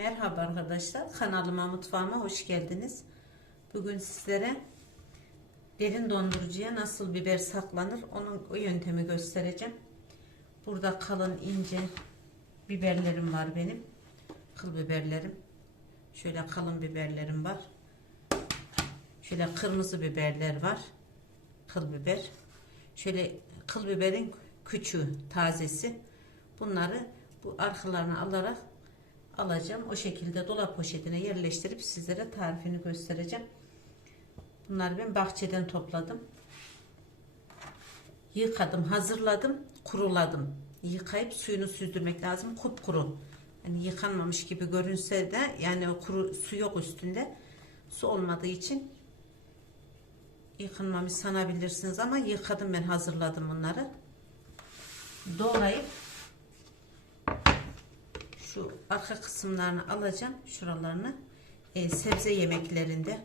Merhaba arkadaşlar. Kanalıma mutfağıma hoş geldiniz. Bugün sizlere derin dondurucuya nasıl biber saklanır onun o yöntemi göstereceğim. Burada kalın ince biberlerim var benim. Kıl biberlerim. Şöyle kalın biberlerim var. Şöyle kırmızı biberler var. Kıl biber. Şöyle kıl biberin küçüğü, tazesi. Bunları bu arkalarını alarak alacağım. O şekilde dolap poşetine yerleştirip sizlere tarifini göstereceğim. Bunları ben bahçeden topladım. Yıkadım, hazırladım, kuruladım. Yıkayıp suyunu süzdürmek lazım. Kupkuru. Yani yıkanmamış gibi görünse de yani kuru su yok üstünde. Su olmadığı için yıkanmamış sanabilirsiniz ama yıkadım ben hazırladım bunları. Doğrayıp şu arka kısımlarını alacağım. Şuralarını e, sebze yemeklerinde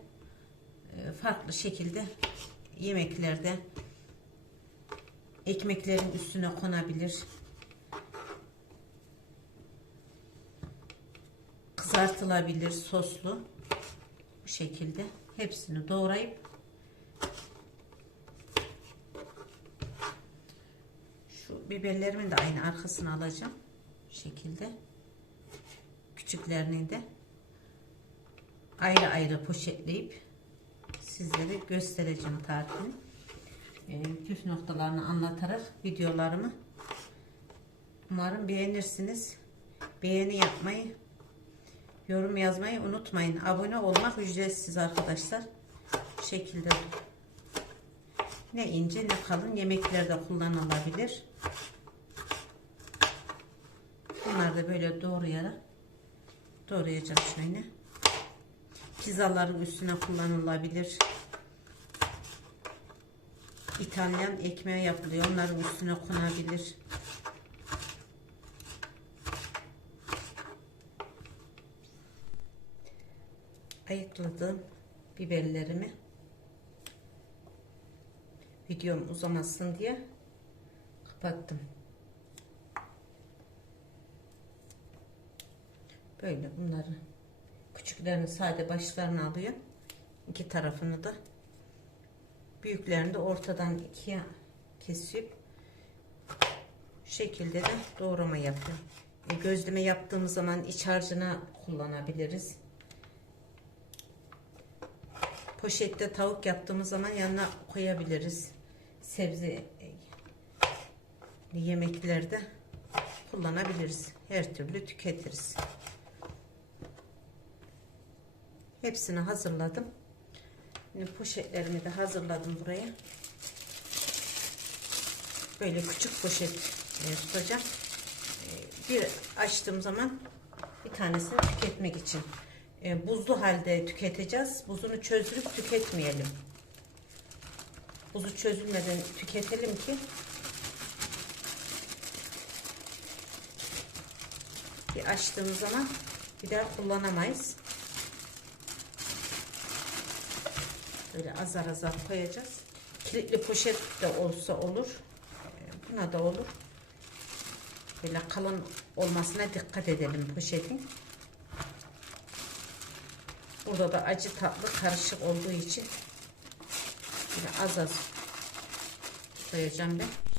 e, farklı şekilde yemeklerde ekmeklerin üstüne konabilir. Kızartılabilir soslu bu şekilde. Hepsini doğrayıp şu biberlerimin de aynı arkasını alacağım şekilde küçüklerini de ayrı ayrı poşetleyip sizlere göstereceğim tarifini. E, püf noktalarını anlatarak videolarımı umarım beğenirsiniz. Beğeni yapmayı, yorum yazmayı unutmayın. Abone olmak ücretsiz arkadaşlar. Bu şekilde ne ince ne kalın yemeklerde kullanılabilir. Bunları da böyle doğrayarak doğrayacağım şöyle. Pizzaların üstüne kullanılabilir. İtalyan ekmeği yapılıyor. Onların üstüne konabilir. Ayıkladım biberlerimi. Videom uzamasın diye kapattım. Böyle bunları küçüklerini sade başlarını alıyor. İki tarafını da büyüklerini de ortadan ikiye kesip şu şekilde de doğrama yapıyorum. E, gözleme yaptığımız zaman iç harcına kullanabiliriz. Poşette tavuk yaptığımız zaman yanına koyabiliriz. Sebze e, yemeklerde kullanabiliriz. Her türlü tüketiriz. Hepsini hazırladım. Şimdi poşetlerimi de hazırladım buraya. Böyle küçük poşet tutacağım. E, bir açtığım zaman bir tanesini tüketmek için. E, buzlu halde tüketeceğiz. Buzunu çözdürüp tüketmeyelim. Buzu çözülmeden tüketelim ki bir açtığımız zaman bir daha kullanamayız. Böyle azar azar koyacağız. Kilitli poşet de olsa olur. Buna da olur. Böyle kalın olmasına dikkat edelim poşetin. Burada da acı tatlı karışık olduğu için böyle az az koyacağım ben.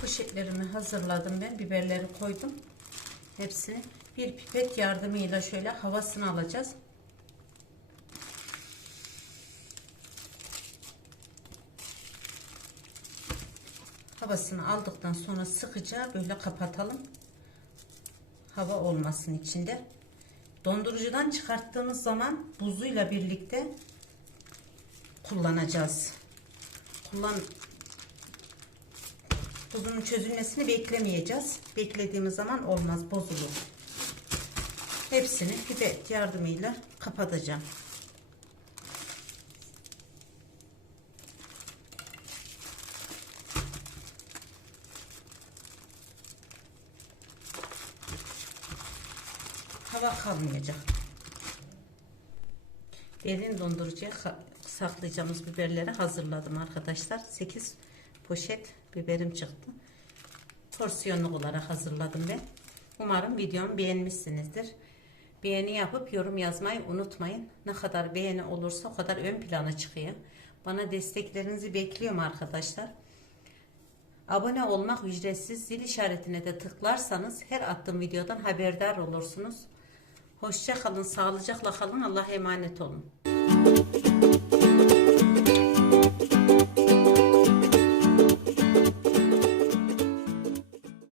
Poşetlerimi hazırladım ben. Biberleri koydum. Hepsini bir pipet yardımıyla şöyle havasını alacağız. Havasını aldıktan sonra sıkıca böyle kapatalım. Hava olmasın içinde. Dondurucudan çıkarttığımız zaman buzuyla birlikte kullanacağız. Kullan Tuzunun çözülmesini beklemeyeceğiz. Beklediğimiz zaman olmaz, bozulur. Hepsini pipet yardımıyla kapatacağım. hava kalmayacak. Derin dondurucuya saklayacağımız biberleri hazırladım arkadaşlar. 8 poşet biberim çıktı. Porsiyonluk olarak hazırladım ben. Umarım videomu beğenmişsinizdir. Beğeni yapıp yorum yazmayı unutmayın. Ne kadar beğeni olursa o kadar ön plana çıkıyor. Bana desteklerinizi bekliyorum arkadaşlar. Abone olmak ücretsiz. Zil işaretine de tıklarsanız her attığım videodan haberdar olursunuz. Hoşça kalın, sağlıcakla kalın. Allah'a emanet olun.